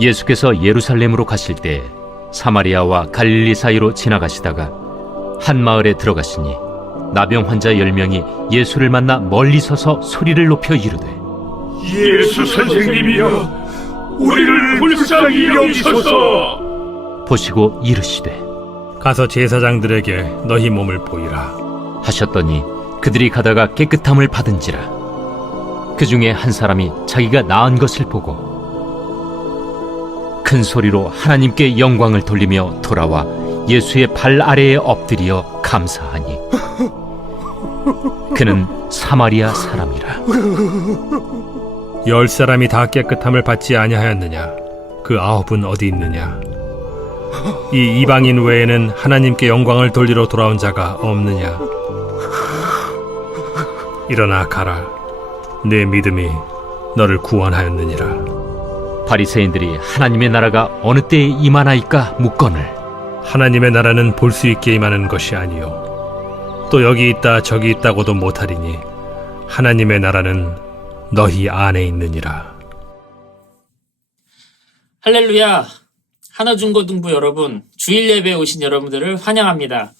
예수께서 예루살렘으로 가실 때 사마리아와 갈릴리 사이로 지나가시다가 한 마을에 들어가시니 나병 환자 10명이 예수를 만나 멀리 서서 소리를 높여 이르되 예수 선생님이여, 우리를 불쌍히 여기소서. 보시고 이르시되 가서 제사장들에게 너희 몸을 보이라. 하셨더니 그들이 가다가 깨끗함을 받은지라. 그 중에 한 사람이 자기가 나은 것을 보고 큰 소리로 하나님께 영광을 돌리며 돌아와 예수의 발 아래에 엎드려 감사하니 그는 사마리아 사람이라. 10사람이 다 깨끗함을 받지 아니하였느냐? 그 9은 어디 있느냐? 이 이방인 외에는 하나님께 영광을 돌리러 돌아온 자가 없느냐? 일어나 가라. 내 믿음이 너를 구원하였느니라. 바리새인들이 하나님의 나라가 어느 때에 임하나이까 묻거늘 하나님의 나라는 볼 수 있게 임하는 것이 아니요 또 여기 있다 저기 있다고도 못하리니 하나님의 나라는 너희 안에 있느니라. 할렐루야! 하나중고등부 여러분, 주일 예배에 오신 여러분들을 환영합니다.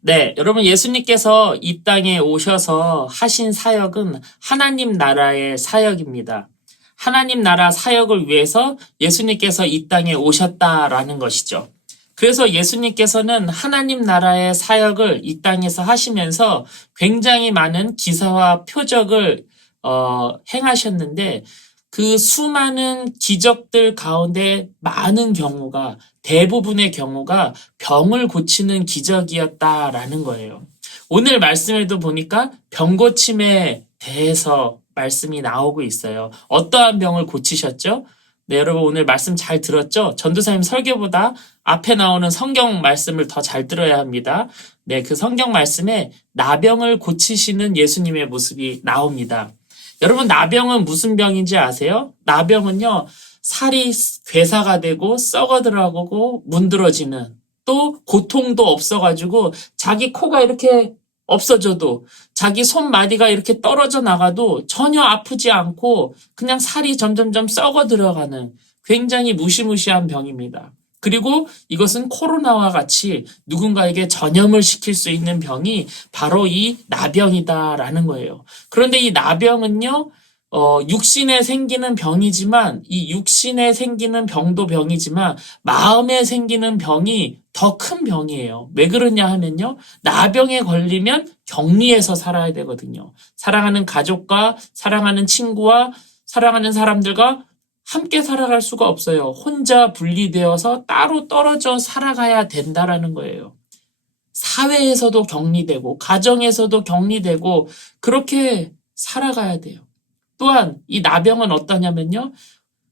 네, 여러분, 예수님께서 이 땅에 오셔서 하신 사역은 하나님 나라의 사역입니다. 하나님 나라 사역을 위해서 예수님께서 이 땅에 오셨다라는 것이죠. 그래서 예수님께서는 하나님 나라의 사역을 이 땅에서 하시면서 굉장히 많은 기사와 표적을 행하셨는데 그 수많은 기적들 가운데 많은 경우가, 대부분의 경우가 병을 고치는 기적이었다라는 거예요. 오늘 말씀에도 보니까 병 고침에 대해서 말씀이 나오고 있어요. 어떠한 병을 고치셨죠? 네, 여러분 오늘 말씀 잘 들었죠? 전도사님 설교보다 앞에 나오는 성경 말씀을 더 잘 들어야 합니다. 네, 그 성경 말씀에 나병을 고치시는 예수님의 모습이 나옵니다. 여러분, 나병은 무슨 병인지 아세요? 나병은요, 살이 괴사가 되고 썩어 들어가고 문드러지는, 또 고통도 없어가지고 자기 코가 이렇게 없어져도 자기 손마디가 이렇게 떨어져 나가도 전혀 아프지 않고 그냥 살이 점점점 썩어 들어가는 굉장히 무시무시한 병입니다. 그리고 이것은 코로나와 같이 누군가에게 전염을 시킬 수 있는 병이 바로 이 나병이다라는 거예요. 그런데 이 나병은요, 육신에 생기는 병이지만 이 육신에 생기는 병도 병이지만 마음에 생기는 병이 더 큰 병이에요. 왜 그러냐 하면요. 나병에 걸리면 격리해서 살아야 되거든요. 사랑하는 가족과 사랑하는 친구와 사랑하는 사람들과 함께 살아갈 수가 없어요. 혼자 분리되어서 따로 떨어져 살아가야 된다라는 거예요. 사회에서도 격리되고 가정에서도 격리되고 그렇게 살아가야 돼요. 또한 이 나병은 어떠냐면요.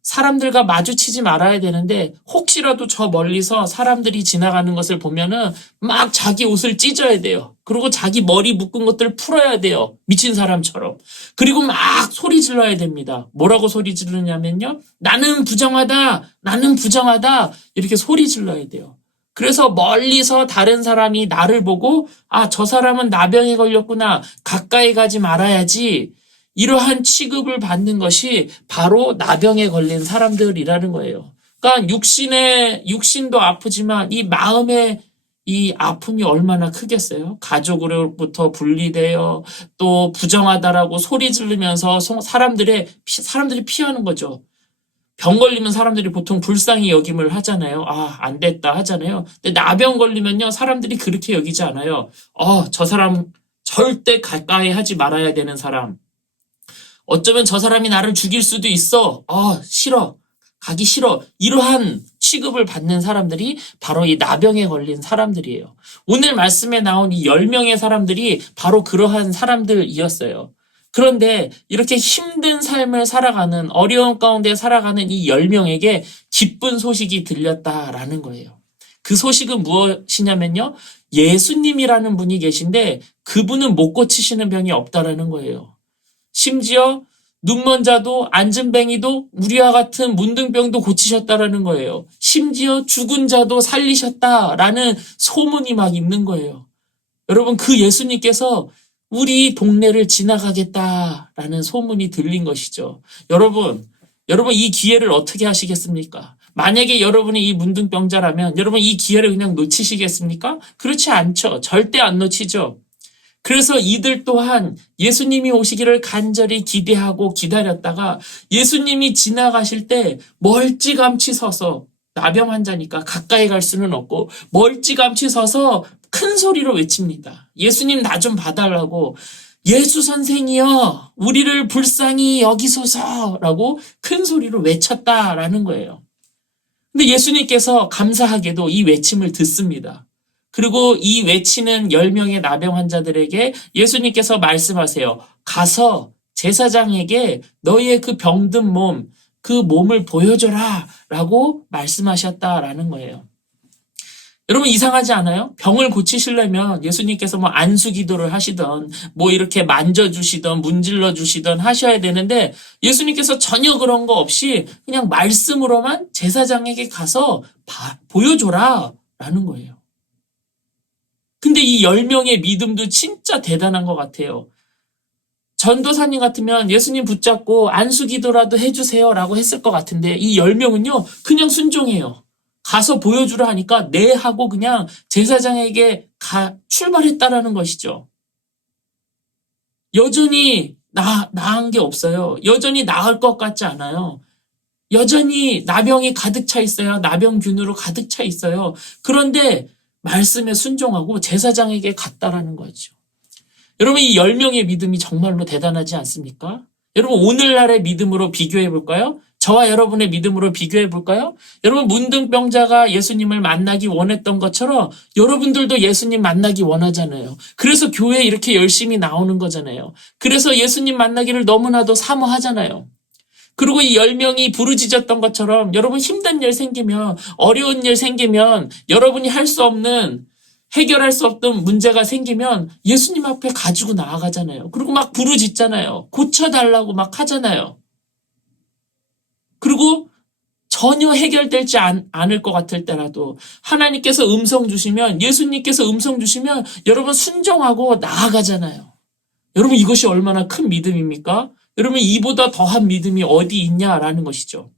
사람들과 마주치지 말아야 되는데 혹시라도 저 멀리서 사람들이 지나가는 것을 보면은 막 자기 옷을 찢어야 돼요. 그리고 자기 머리 묶은 것들을 풀어야 돼요. 미친 사람처럼. 그리고 막 소리 질러야 됩니다. 뭐라고 소리 지르냐면요. 나는 부정하다. 나는 부정하다. 이렇게 소리 질러야 돼요. 그래서 멀리서 다른 사람이 나를 보고 아, 저 사람은 나병에 걸렸구나. 가까이 가지 말아야지. 이러한 취급을 받는 것이 바로 나병에 걸린 사람들이라는 거예요. 그러니까 육신도 아프지만 이 마음의 이 아픔이 얼마나 크겠어요? 가족으로부터 분리되어 또 부정하다라고 소리 지르면서 사람들이 피하는 거죠. 병 걸리면 사람들이 보통 불쌍히 여김을 하잖아요. 아, 안 됐다 하잖아요. 근데 나병 걸리면요, 사람들이 그렇게 여기지 않아요. 저 사람 절대 가까이 하지 말아야 되는 사람. 어쩌면 저 사람이 나를 죽일 수도 있어. 싫어. 가기 싫어. 이러한 취급을 받는 사람들이 바로 이 나병에 걸린 사람들이에요. 오늘 말씀에 나온 이 10명의 사람들이 바로 그러한 사람들이었어요. 그런데 이렇게 힘든 삶을 살아가는, 어려운 가운데 살아가는 이 10명에게 기쁜 소식이 들렸다라는 거예요. 그 소식은 무엇이냐면요. 예수님이라는 분이 계신데 그분은 못 고치시는 병이 없다라는 거예요. 심지어 눈먼 자도 안진뱅이도 우리와 같은 문둥병도 고치셨다라는 거예요. 심지어 죽은 자도 살리셨다라는 소문이 막 있는 거예요. 여러분, 그 예수님께서 우리 동네를 지나가겠다라는 소문이 들린 것이죠. 여러분, 여러분 이 기회를 어떻게 하시겠습니까? 만약에 여러분이 이 문둥병자라면 여러분 이 기회를 그냥 놓치시겠습니까? 그렇지 않죠. 절대 안 놓치죠. 그래서 이들 또한 예수님이 오시기를 간절히 기대하고 기다렸다가 예수님이 지나가실 때 멀찌감치 서서, 나병 환자니까 가까이 갈 수는 없고 멀찌감치 서서 큰 소리로 외칩니다. 예수님 나 좀 봐달라고. 예수 선생이여 우리를 불쌍히 여기소서라고 큰 소리로 외쳤다라는 거예요. 근데 예수님께서 감사하게도 이 외침을 듣습니다. 그리고 이 외치는 10명의 나병 환자들에게 예수님께서 말씀하세요. 가서 제사장에게 너희의 그 병든 몸, 그 몸을 보여줘라 라고 말씀하셨다라는 거예요. 여러분 이상하지 않아요? 병을 고치시려면 예수님께서 뭐 안수 기도를 하시던 뭐 이렇게 만져주시던 문질러 주시던 하셔야 되는데 예수님께서 전혀 그런 거 없이 그냥 말씀으로만 제사장에게 가서 보여줘라 라는 거예요. 근데 이 10명의 믿음도 진짜 대단한 것 같아요. 전도사님 같으면 예수님 붙잡고 안수 기도라도 해주세요 라고 했을 것 같은데 이 10명은요 그냥 순종해요. 가서 보여주라 하니까 네 하고 그냥 제사장에게 출발했다라는 것이죠. 여전히 나은 게 없어요. 여전히 나을 것 같지 않아요. 여전히 나병이 가득 차 있어요. 나병균으로 가득 차 있어요. 그런데 말씀에 순종하고 제사장에게 갔다라는 거죠. 여러분 이 10명의 믿음이 정말로 대단하지 않습니까? 여러분 오늘날의 믿음으로 비교해 볼까요? 저와 여러분의 믿음으로 비교해 볼까요? 여러분 문둥병자가 예수님을 만나기 원했던 것처럼 여러분들도 예수님 만나기 원하잖아요. 그래서 교회에 이렇게 열심히 나오는 거잖아요. 그래서 예수님 만나기를 너무나도 사모하잖아요. 그리고 이 10명이 부르짖었던 것처럼 여러분 힘든 일 생기면 어려운 일 생기면 여러분이 할 수 없는 해결할 수 없던 문제가 생기면 예수님 앞에 가지고 나아가잖아요. 그리고 막 부르짖잖아요. 고쳐달라고 막 하잖아요. 그리고 전혀 해결되지 않을 것 같을 때라도 하나님께서 음성 주시면 예수님께서 음성 주시면 여러분 순종하고 나아가잖아요. 여러분 이것이 얼마나 큰 믿음입니까? 여러분 이보다 더한 믿음이 어디 있냐라는 것이죠.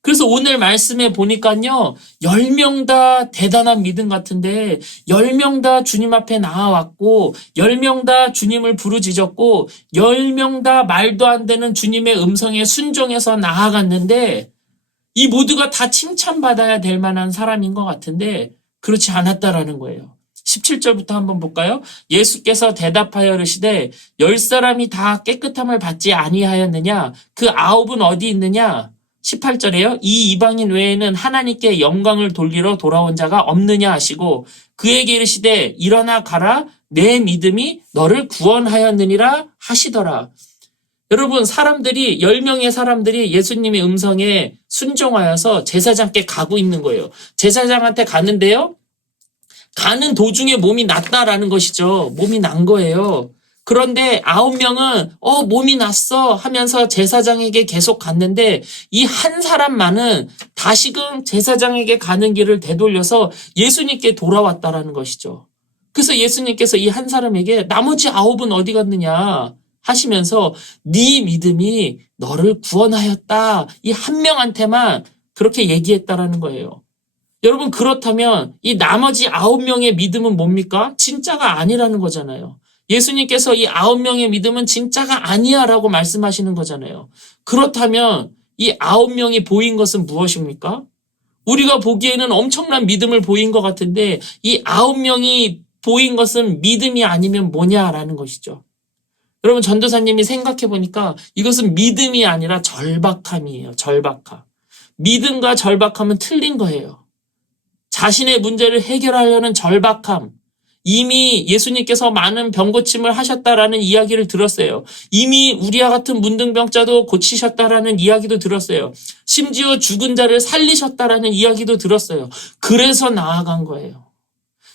그래서 오늘 말씀에 보니까요. 10명 다 대단한 믿음 같은데 10명 다 주님 앞에 나아왔고 10명 다 주님을 부르짖었고 10명 다 말도 안 되는 주님의 음성에 순종해서 나아갔는데 이 모두가 다 칭찬받아야 될 만한 사람인 것 같은데 그렇지 않았다라는 거예요. 17절부터 한번 볼까요? 예수께서 대답하여 이르시되 10사람이 다 깨끗함을 받지 아니하였느냐? 그 9은 어디 있느냐? 18절에요. 이 이방인 외에는 하나님께 영광을 돌리러 돌아온 자가 없느냐 하시고 그에게 이르시되 일어나 가라 내 믿음이 너를 구원하였느니라 하시더라. 여러분 10명의 사람들이 예수님의 음성에 순종하여서 제사장께 가고 있는 거예요. 제사장한테 가는데요. 가는 도중에 몸이 났다라는 것이죠. 몸이 난 거예요. 그런데 9명은 몸이 났어 하면서 제사장에게 계속 갔는데 이 한 사람만은 다시금 제사장에게 가는 길을 되돌려서 예수님께 돌아왔다라는 것이죠. 그래서 예수님께서 이 한 사람에게 나머지 9은 어디 갔느냐 하시면서 네 믿음이 너를 구원하였다. 이 한 명한테만 그렇게 얘기했다라는 거예요. 여러분 그렇다면 이 나머지 9명의 믿음은 뭡니까? 진짜가 아니라는 거잖아요. 예수님께서 이 9명의 믿음은 진짜가 아니야 라고 말씀하시는 거잖아요. 그렇다면 이 9명이 보인 것은 무엇입니까? 우리가 보기에는 엄청난 믿음을 보인 것 같은데 이 9명이 보인 것은 믿음이 아니면 뭐냐라는 것이죠. 여러분 전도사님이 생각해 보니까 이것은 믿음이 아니라 절박함이에요. 절박함. 믿음과 절박함은 틀린 거예요. 자신의 문제를 해결하려는 절박함. 이미 예수님께서 많은 병고침을 하셨다라는 이야기를 들었어요. 이미 우리와 같은 문둥병자도 고치셨다라는 이야기도 들었어요. 심지어 죽은 자를 살리셨다라는 이야기도 들었어요. 그래서 나아간 거예요.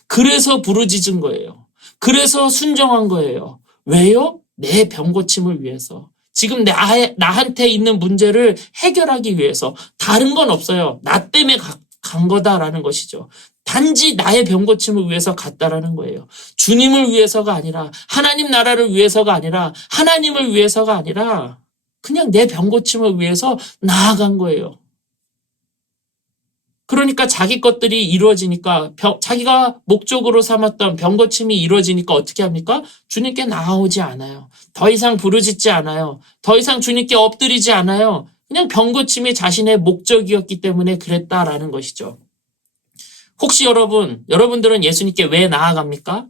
그래서 부르짖은 거예요. 그래서 순종한 거예요. 왜요? 내 병고침을 위해서. 지금 나한테 있는 문제를 해결하기 위해서. 다른 건 없어요. 나 때문에 간 거다라는 것이죠. 단지 나의 병고침을 위해서 갔다라는 거예요. 주님을 위해서가 아니라 하나님 나라를 위해서가 아니라 하나님을 위해서가 아니라 그냥 내 병고침을 위해서 나아간 거예요. 그러니까 자기 것들이 이루어지니까 자기가 목적으로 삼았던 병고침이 이루어지니까 어떻게 합니까? 주님께 나아오지 않아요. 더 이상 부르짖지 않아요. 더 이상 주님께 엎드리지 않아요. 그냥 병고침이 자신의 목적이었기 때문에 그랬다라는 것이죠. 혹시 여러분들은 예수님께 왜 나아갑니까?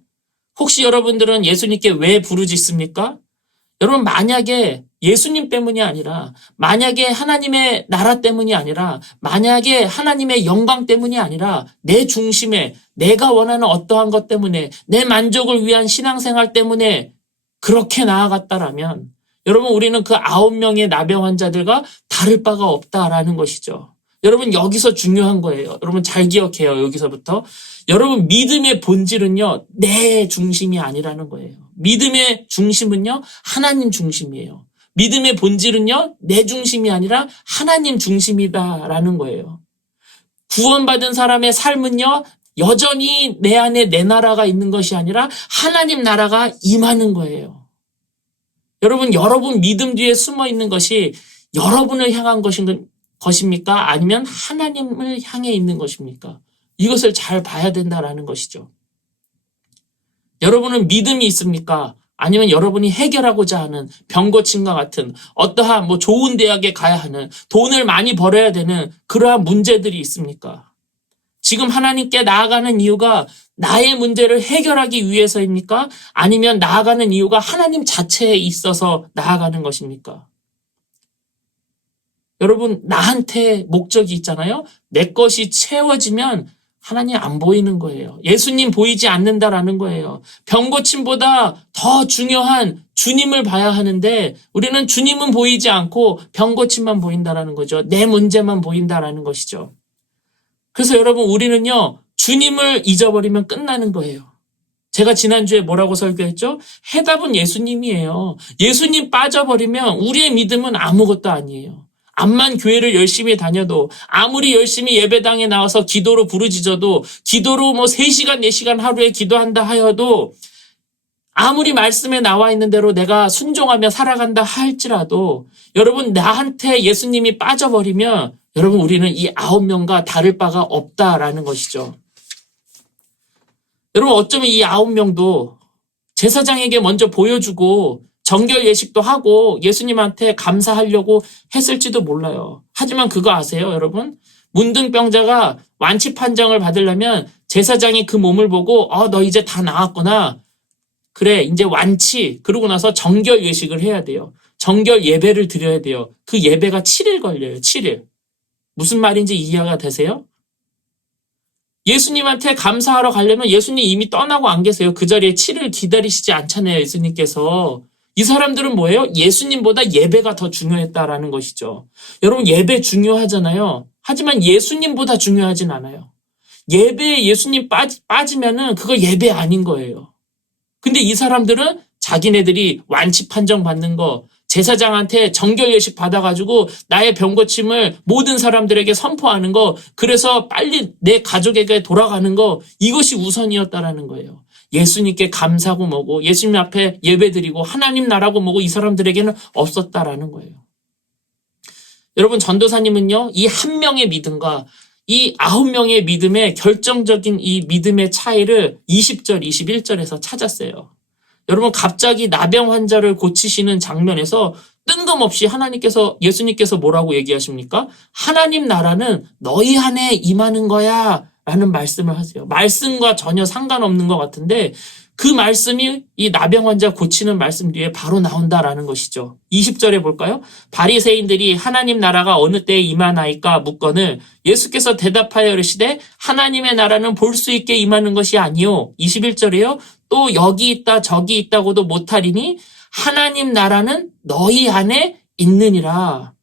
혹시 여러분들은 예수님께 왜 부르짖습니까? 여러분, 만약에 예수님 때문이 아니라, 만약에 하나님의 나라 때문이 아니라, 만약에 하나님의 영광 때문이 아니라, 내 중심에 내가 원하는 어떠한 것 때문에, 내 만족을 위한 신앙생활 때문에 그렇게 나아갔다라면, 여러분, 우리는 그 9명의 나병 환자들과 다를 바가 없다라는 것이죠. 여러분, 여기서 중요한 거예요. 여러분, 잘 기억해요. 여기서부터. 여러분, 믿음의 본질은요, 내 중심이 아니라는 거예요. 믿음의 중심은요, 하나님 중심이에요. 믿음의 본질은요, 내 중심이 아니라 하나님 중심이다라는 거예요. 구원받은 사람의 삶은요, 여전히 내 안에 내 나라가 있는 것이 아니라 하나님 나라가 임하는 거예요. 여러분 믿음 뒤에 숨어 있는 것이 여러분을 향한 것입니까? 아니면 하나님을 향해 있는 것입니까? 이것을 잘 봐야 된다라는 것이죠. 여러분은 믿음이 있습니까? 아니면 여러분이 해결하고자 하는 병고침과 같은 어떠한 좋은 대학에 가야 하는 돈을 많이 벌어야 되는 그러한 문제들이 있습니까? 지금 하나님께 나아가는 이유가 나의 문제를 해결하기 위해서입니까? 아니면 나아가는 이유가 하나님 자체에 있어서 나아가는 것입니까? 여러분, 나한테 목적이 있잖아요. 내 것이 채워지면 하나님 안 보이는 거예요. 예수님 보이지 않는다라는 거예요. 병고침보다 더 중요한 주님을 봐야 하는데 우리는 주님은 보이지 않고 병고침만 보인다라는 거죠. 내 문제만 보인다라는 것이죠. 그래서 여러분, 우리는요, 주님을 잊어버리면 끝나는 거예요. 제가 지난주에 뭐라고 설교했죠? 해답은 예수님이에요. 예수님 빠져버리면 우리의 믿음은 아무것도 아니에요. 암만 교회를 열심히 다녀도, 아무리 열심히 예배당에 나와서 기도로 부르짖어도, 기도로 3시간, 4시간 하루에 기도한다 하여도, 아무리 말씀에 나와 있는 대로 내가 순종하며 살아간다 할지라도, 여러분, 나한테 예수님이 빠져버리면, 여러분, 우리는 이 9명과 다를 바가 없다라는 것이죠. 여러분, 어쩌면 이 9명도 제사장에게 먼저 보여주고, 정결 예식도 하고 예수님한테 감사하려고 했을지도 몰라요. 하지만 그거 아세요, 여러분? 문둥병자가 완치 판정을 받으려면 제사장이 그 몸을 보고 너 이제 다 나았구나. 그래, 이제 완치. 그러고 나서 정결 예식을 해야 돼요. 정결 예배를 드려야 돼요. 그 예배가 7일 걸려요. 7일. 무슨 말인지 이해가 되세요? 예수님한테 감사하러 가려면 예수님 이미 떠나고 안 계세요. 그 자리에 7일 기다리시지 않잖아요, 예수님께서. 이 사람들은 뭐예요? 예수님보다 예배가 더 중요했다라는 것이죠. 여러분, 예배 중요하잖아요. 하지만 예수님보다 중요하진 않아요. 예배에 예수님 빠지면은 그거 예배 아닌 거예요. 근데 이 사람들은 자기네들이 완치 판정 받는 거, 제사장한테 정결 예식 받아가지고 나의 병고침을 모든 사람들에게 선포하는 거, 그래서 빨리 내 가족에게 돌아가는 거, 이것이 우선이었다라는 거예요. 예수님께 감사고 뭐고 예수님 앞에 예배드리고 하나님 나라고 뭐고 이 사람들에게는 없었다라는 거예요. 여러분, 전도사님은요, 이 한 명의 믿음과 이 9명의 믿음의 결정적인 이 믿음의 차이를 20절, 21절에서 찾았어요. 여러분, 갑자기 나병 환자를 고치시는 장면에서 뜬금없이 예수님께서 뭐라고 얘기하십니까? 하나님 나라는 너희 안에 임하는 거야 라는 말씀을 하세요. 말씀과 전혀 상관없는 것 같은데 그 말씀이 이 나병 환자 고치는 말씀 뒤에 바로 나온다라는 것이죠. 20절에 볼까요? 바리새인들이 하나님 나라가 어느 때에 임하나이까 묻거늘 예수께서 대답하여 이르시되 하나님의 나라는 볼 수 있게 임하는 것이 아니요. 21절에요. 또 여기 있다 저기 있다고도 못하리니 하나님 나라는 너희 안에 있느니라.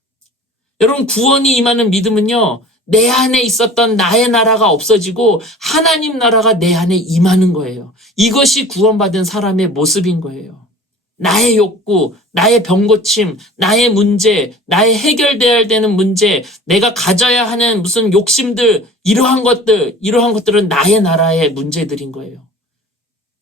여러분, 구원이 임하는 믿음은요, 내 안에 있었던 나의 나라가 없어지고 하나님 나라가 내 안에 임하는 거예요. 이것이 구원받은 사람의 모습인 거예요. 나의 욕구, 나의 병고침, 나의 문제, 나의 해결돼야 되는 문제, 내가 가져야 하는 무슨 욕심들, 이러한 것들은 나의 나라의 문제들인 거예요.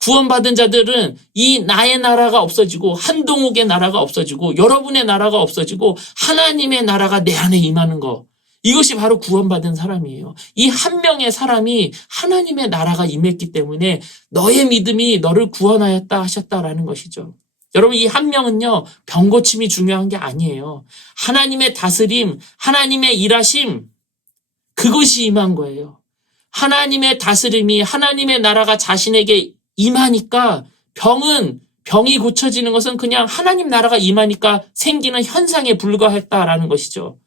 구원받은 자들은 이 나의 나라가 없어지고 한동욱의 나라가 없어지고 여러분의 나라가 없어지고 하나님의 나라가 내 안에 임하는 거. 이것이 바로 구원받은 사람이에요. 이 한 명의 사람이 하나님의 나라가 임했기 때문에 너의 믿음이 너를 구원하였다 하셨다라는 것이죠. 여러분 이 한 명은요. 병고침이 중요한 게 아니에요. 하나님의 다스림, 하나님의 일하심 그것이 임한 거예요. 하나님의 다스림이 하나님의 나라가 자신에게 임하니까 병이 고쳐지는 것은 그냥 하나님 나라가 임하니까 생기는 현상에 불과했다라는 것이죠.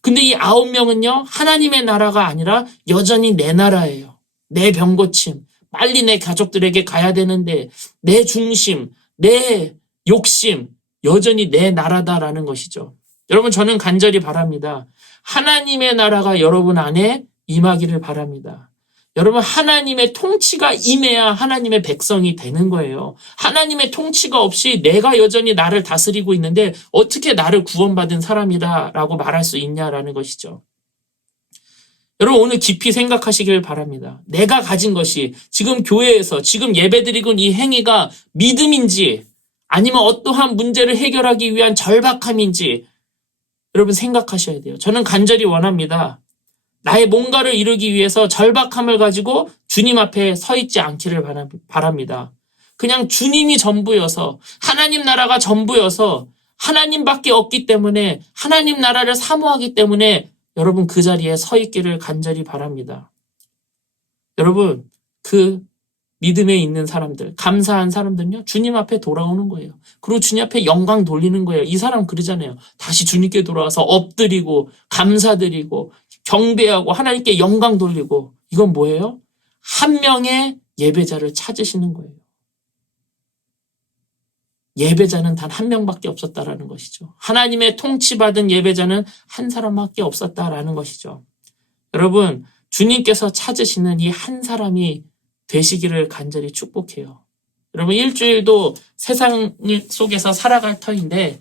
근데 이 9명은요, 하나님의 나라가 아니라 여전히 내 나라예요. 내 병고침, 빨리 내 가족들에게 가야 되는데, 내 중심, 내 욕심, 여전히 내 나라다라는 것이죠. 여러분, 저는 간절히 바랍니다. 하나님의 나라가 여러분 안에 임하기를 바랍니다. 여러분 하나님의 통치가 임해야 하나님의 백성이 되는 거예요. 하나님의 통치가 없이 내가 여전히 나를 다스리고 있는데 어떻게 나를 구원받은 사람이다라고 말할 수 있냐라는 것이죠. 여러분 오늘 깊이 생각하시길 바랍니다. 내가 가진 것이 지금 교회에서 지금 예배드리고 이 행위가 믿음인지 아니면 어떠한 문제를 해결하기 위한 절박함인지 여러분 생각하셔야 돼요. 저는 간절히 원합니다. 나의 뭔가를 이루기 위해서 절박함을 가지고 주님 앞에 서 있지 않기를 바랍니다. 그냥 주님이 전부여서 하나님 나라가 전부여서 하나님밖에 없기 때문에 하나님 나라를 사모하기 때문에 여러분 그 자리에 서 있기를 간절히 바랍니다. 여러분 그 믿음에 있는 사람들, 감사한 사람들은요 주님 앞에 돌아오는 거예요. 그리고 주님 앞에 영광 돌리는 거예요. 이 사람 그러잖아요. 다시 주님께 돌아와서 엎드리고 감사드리고 경배하고 하나님께 영광 돌리고 이건 뭐예요? 한 명의 예배자를 찾으시는 거예요. 예배자는 단 한 명밖에 없었다라는 것이죠. 하나님의 통치받은 예배자는 한 사람밖에 없었다라는 것이죠. 여러분 주님께서 찾으시는 이 한 사람이 되시기를 간절히 축복해요. 여러분 일주일도 세상 속에서 살아갈 터인데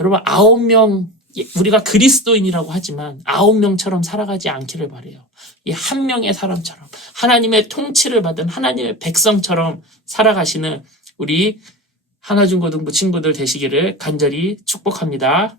여러분 9명 우리가 그리스도인이라고 하지만 9명처럼 살아가지 않기를 바라요. 이 한 명의 사람처럼 하나님의 통치를 받은 하나님의 백성처럼 살아가시는 우리 하나중고등부 친구들 되시기를 간절히 축복합니다.